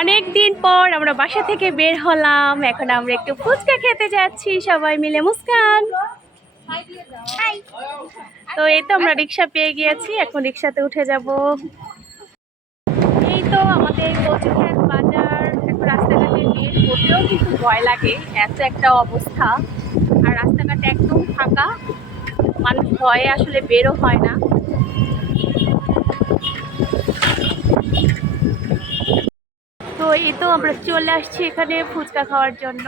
অনেক দিন পর আমরা বাসা থেকে বের হলাম। এখন আমরা একটু ফুচকা খেতে যাচ্ছি, সবাই মিলে মুস্কান। তো এই তো আমরা রিক্সা পেয়ে গিয়েছি, এখন রিক্সাতে উঠে যাব। এই তো আমাদের কচুখ্যাত বাজার। এখন রাস্তাঘাটে বের হতেও কিন্তু ভয় লাগে, এত একটা অবস্থা। আর রাস্তাঘাট একদম ফাঁকা, মানুষ ভয়ে আসলে বেরও হয় না। এই তো আমরা চলে আসছি এখানে ফুচকা খাওয়ার জন্য।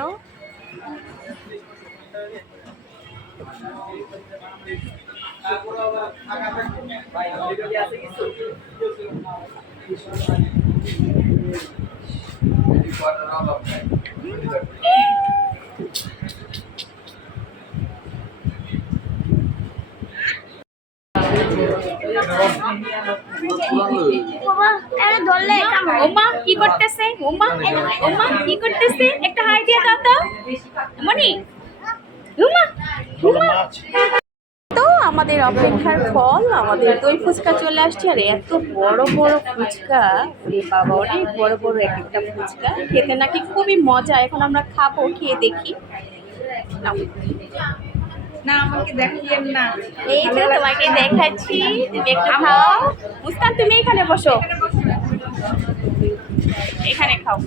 ওমা, কি করতেছে? ওমা ওমা, কি করতেছে? একটা হাই দিয়ে দাও তো। মনি ওমা তো আমাদের অপেক্ষার ফল, আমাদের দই ফুচকা চলে আসছে, আর এত বড় বড় ফুচকা। রে বাবা, অনেক বড় বড় এক একটা ফুচকা। খেতে নাকি খুবই মজা, এখন আমরা খাব, খেয়ে দেখি। না আমাকে দেখিয়েন না। এই তো তোমাকে দেখাচ্ছি তুমি একটু খাও। মুস্কান তুমি এখানে বসো। এখানে খাও।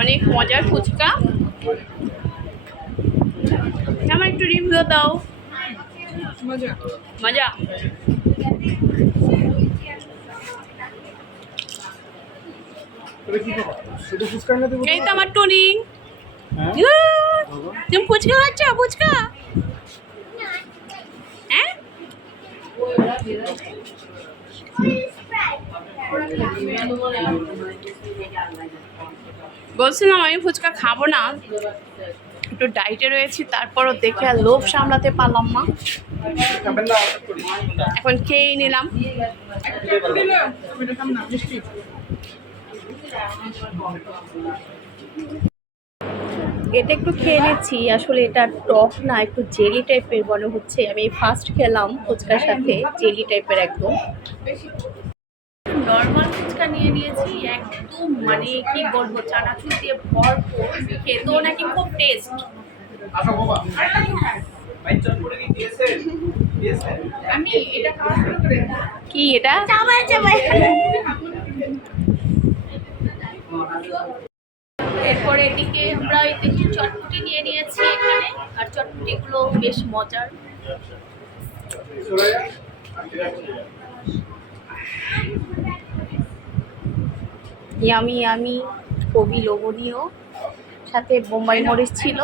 অনেক মজার ফুচকা। আমার একটু রিভিউ দাও। মজা। এই তো আমার টনি। হ্যাঁ? তুমি ফুচকা খাচ্ছ? ফুচকা? হ্যাঁ? বলছিলাম আমি ফুচকা খাব না। একটু ডাইটে রয়েছি, তারপরও দেখে আর লোভ সামলাতে পারলাম না। এখন খেয়েই নিলাম। এটা একটু খেয়ে নিচ্ছি, আসলে এটা টক না, একটু জেলি টাইপের মনে হচ্ছে। আমি ফার্স্ট খেলাম ফুচকার সাথে, জেলি টাইপের একদম। নিয়ে নিয়েছি একদম মানে কি বলব চানাচুর দিয়ে ভরপুর খেতেও নাকি খুব টেস্ট আসো বাবা আমি এটা খাওয়া শুরু করে কি এটা? এরপরে এদিকে আমরা এদিকে চটপটি নিয়ে নিয়েছি এখানে আর চটপটিগুলো বেশ মজার। ইয়ামি ইয়ামি কবি লোভনীয় সাথে বোম্বাই মরিচ ছিল।